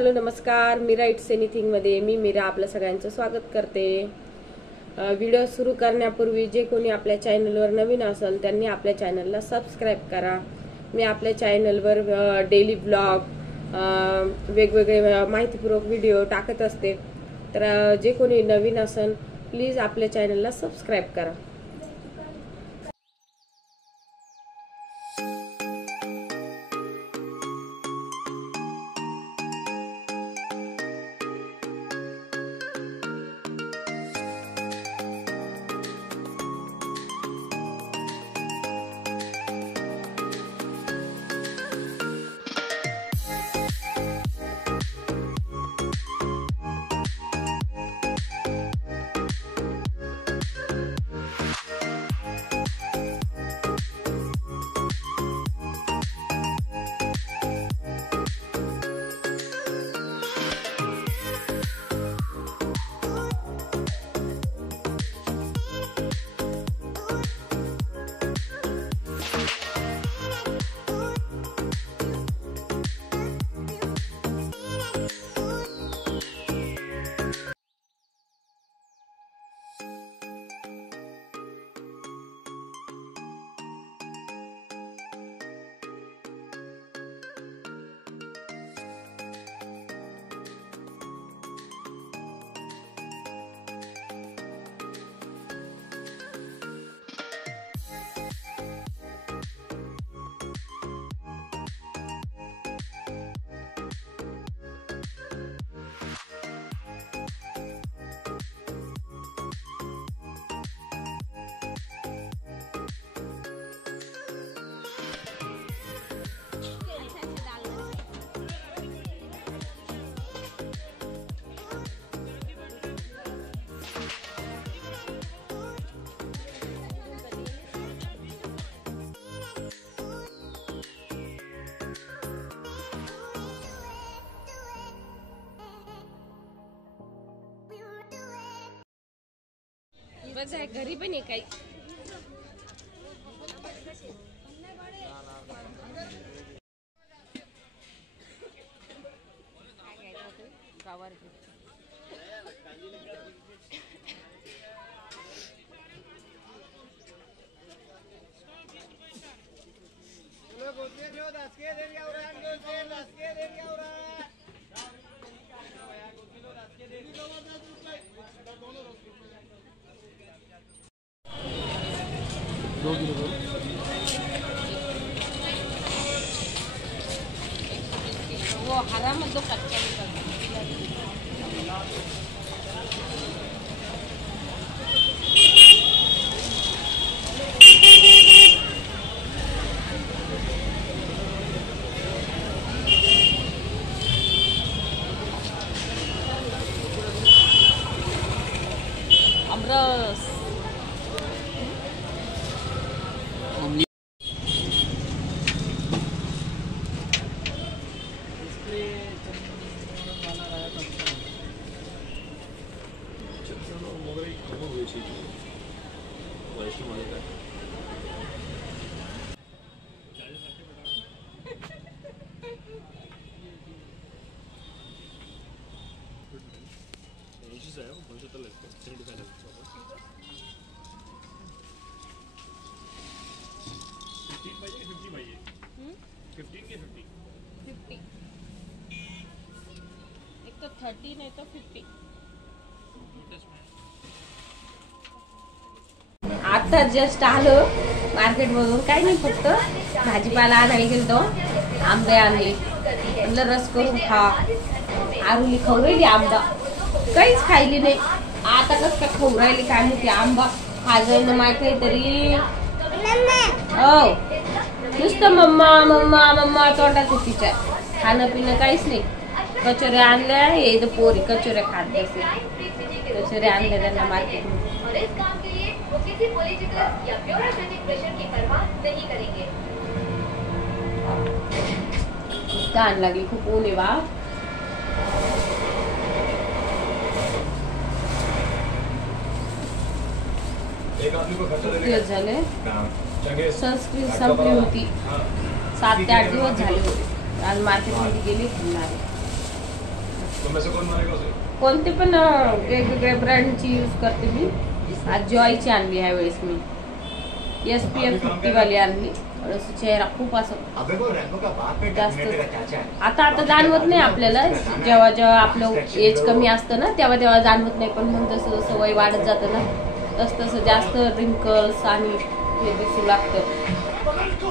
Hello नमस्कार, Mira it's एनिथिंगमध्ये मी मीरा आपल्या सगळ्यांचं स्वागत करते। व्हिडिओ सुरू करण्यापूर्वी जे कोणी आपल्या चॅनलवर नवीन असेल त्यांनी आपल्या चॅनलला सबस्क्राइब करा। मी आपल्या चॅनलवर डेली ब्लॉग, वेगवेगळे माहितीपूर्वक व्हिडिओ टाकत असते, तर जे कोणी नवीन असेल प्लीज आपल्या चॅनलला सबस्क्राइब करा। बस आहे घरी पण आहे काही गावावर वो हरा मत दो कच्चा अमरस एक तो 30 नहीं तो 50। आता जस्ट आलो मार्केट मधून, काही नाही फक्त भाजीपाला आणायला गेलतो, आंबे आणले, म्हणलं रस करून खा। आरुली खाऊ राहिली आंबा, काहीच खायली नाही। आता कस काय खाऊ राहिली काय माहिती, आंबा खायला माहिती तरी हो नुसतं मम्मा मम्मा मम्मा तोंडात तिच्या, खाणं पिणं काहीच नाही। कचोऱ्या आणल्या, हे पोरी कचोऱ्या खात बसले, कचोऱ्या आणल्या त्यांना मार्केट में। ताण लागली, खूप ऊन आहे बा। झाले सनस्क्रीन संपली होती, 7 ते 8 दिवस झाले होते। आज मार्केट मध्ये गेली, कोणते पण वेगवेगळ्या ब्रँडची यूज करते मी. आज जॉयची आणली ह्या वेळेस मी, SPF 50 वाली आणली. चेहरा खूप असं जास्त आता जाणवत नाही आपल्याला. जेव्हा जेव्हा आपलं एज कमी असतं ना तेव्हा तेव्हा जाणवत नाही, पण मग जसं जसं वय वाढत जातं ना तसं तसं जास्त रिंकल्स आणि हे दिसू लागतं.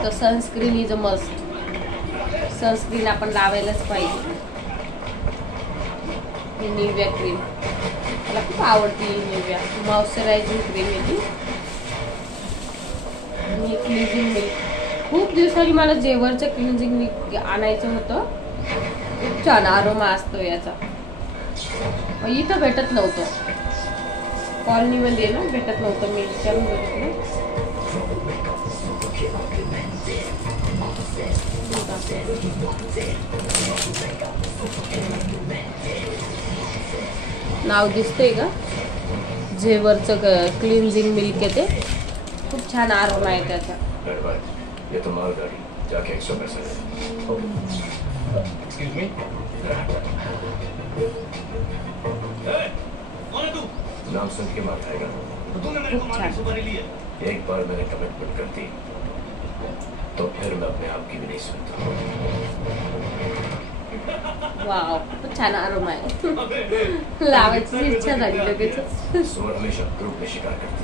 तर sunscreen is a must. Sunscreen आपण लावायलाच पाहिजे. निव्या क्रीम मला खूप आवडती. निव्या मॉइश्चरायझिंग क्रीम आहे ती. क्लिन्झिंग मिल्क खूप दिवसांनी मला जेवरचं क्लिन्झिंग मिल्क आणायचं होतं. खूप छान आरोमा असतो याचा. इथं भेटत नव्हतं, कॉलनीमध्ये ना भेटत नव्हतं. मी विचारून बघितलं. नाव दिसतंय का? जेवरचं क्लिन्झिंग मिल्क आहे ते. खूप छान आरोमा आहे त्याचा. ये तो मालगाड़ी जाके 100 पैसे ले. Excuse me. कौन है तू? नाम सुन के मार खाएगा. तो तूने मेरे को मारने की सुपारी ली है. एक बार मैंने कमिटमेंट कर दी तो फिर मैं अपने आप की भी नहीं सुनता. वाव, खूप छान आरोमा आहे. लावायची इच्छा झाली लगेच. सुअर हमेशा ग्रुप में शिकार करते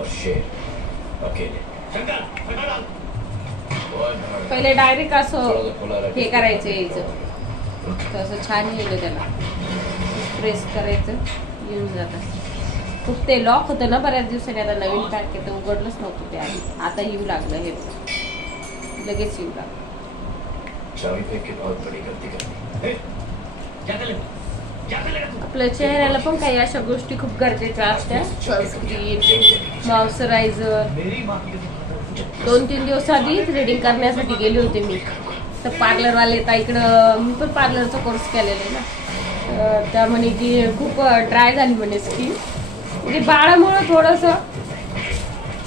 और शेर अकेले. पहिले डायरेक्ट असं हे करायचं यायचं तसं छान येईल. त्याला प्रेस करायचं येऊन जातं. खूप ते लॉक होतं ना बऱ्याच दिवसांनी. आता नवीन पॅक येतं, उघडलंच नव्हतं ते आधी. आता येऊ लागलं हे, लगेच येऊ लागलं. आपल्या चेहऱ्याला पण काही अशा गोष्टी खूप गरजेच्या असतात. Sunscreen, moisturiser. 2-3 दिवस आधी थ्रेडिंग करण्यासाठी गेले होते मी. तर पार्लरवाले ताईकडं, मी पण पार्लरचा कोर्स केलेला आहे ना, त्या म्हणे की खूप ड्राय झाली म्हणे स्किन. म्हणजे बाळामुळं थोडंसं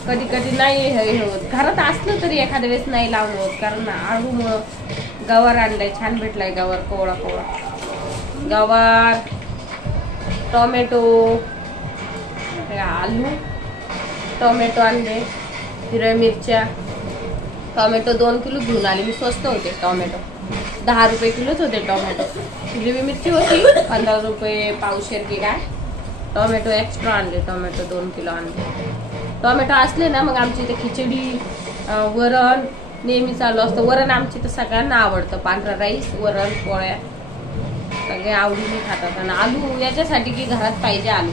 कधी कधी नाही हे होत. घरात असलं तरी एखाद्या वेळेस नाही लावणं होत, कारण आळूमुळं. गवार आणलाय, छान भेटलाय गवार, कोवळा कोवळा गवार. टोमॅटो, आलू, टोमॅटो आणले, हिरव्या मिरच्या. टोमॅटो 2 किलो घेऊन आले मी. स्वस्त होते टोमॅटो, 10 रुपये किलोच होते टोमॅटो. हिरवी मिरची होती 15 रुपये पावशेर की काय. टोमॅटो एक्स्ट्रा आणले, टोमॅटो 2 किलो आणले. टोमॅटो असले ना मग आमची इथे खिचडी, वरण नेहमी चालू असतं. वरण आमची तर सगळ्यांना आवडतं. पांढरा राईस, वरण, पोळ्या सगळे आवडीने खातात. आणि आलू याच्यासाठी की घरात पाहिजे आलू.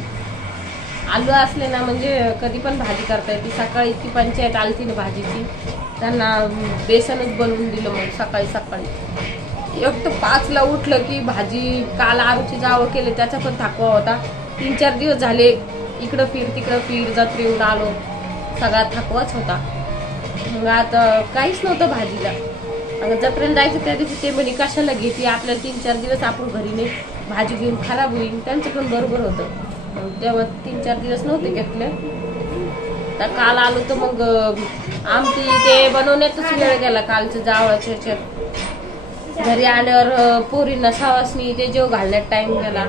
आलू असले ना म्हणजे कधी पण भाजी करता येते. सकाळी इतकी पंचायत आलती ना भाजीची, त्यांना बेसनच बनवून दिलं मग सकाळी सकाळी. एक तर 5ला उठलं की भाजी. काल आरूची जावं केले, त्याचा पण थकवा होता. 3-4 दिवस झाले इकडं फिर तिकडं फिर, जत्रेहून आलो, सगळा थकवाच होता. मग आता काहीच नव्हतं भाजीला. अगं जत्रेला जायचं त्या दिवशी ते म्हणे कशाला घेते, आपल्याला 3-4 दिवस आपण घरी नाही, भाजी घेऊन खराब होईल. त्यांचं पण बरोबर होतं. तेव्हा 3-4 दिवस नव्हते घेतले. तर काल आलो तर मग आमटी ते बनवण्यातच वेळ गेला. कालचं जावळाच्या ह्याच्यात घरी आल्यावर पोरींना सवासनी ते जेव घालण्यात टाइम गेला.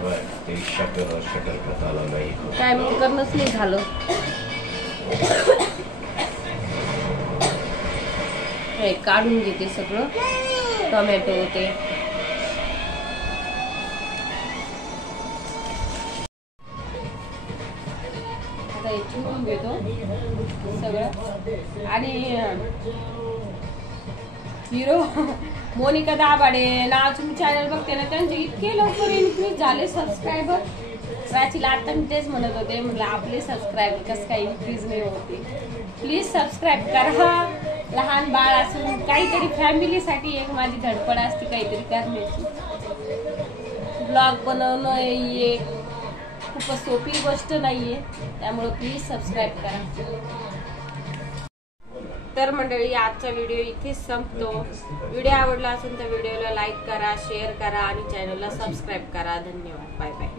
टायमिंग करणंच नाही झालं. हे काढून घेते सगळं. टोमॅटो ते चिरून घेतो सगळं. आणि हिरो मोनिका दाभाडे नावाचं मी चॅनल बघते ना, त्यांचे इतके लवकर इन्क्रीज झाले सबस्क्रायबर. प्राचीला आता मी तेच म्हणत होते, म्हटलं आपले सबस्क्रायबर कसं काही इन्क्रीज नाही होते. प्लीज सबस्क्राईब करा. लहान बाळ असून काहीतरी फॅमिलीसाठी एक माझी धडपड असते काहीतरी करण्याची. ब्लॉग बनवणं ही खूपच सोपी गोष्ट नाहीये, त्यामुळे प्लीज सबस्क्राईब करा. तर मंडळी आजचा व्हिडिओ इथेच संपतो. व्हिडिओ आवडला असेल तर व्हिडिओला लाईक करा, शेअर करा आणि चॅनलला सबस्क्राईब करा. धन्यवाद. Bye bye.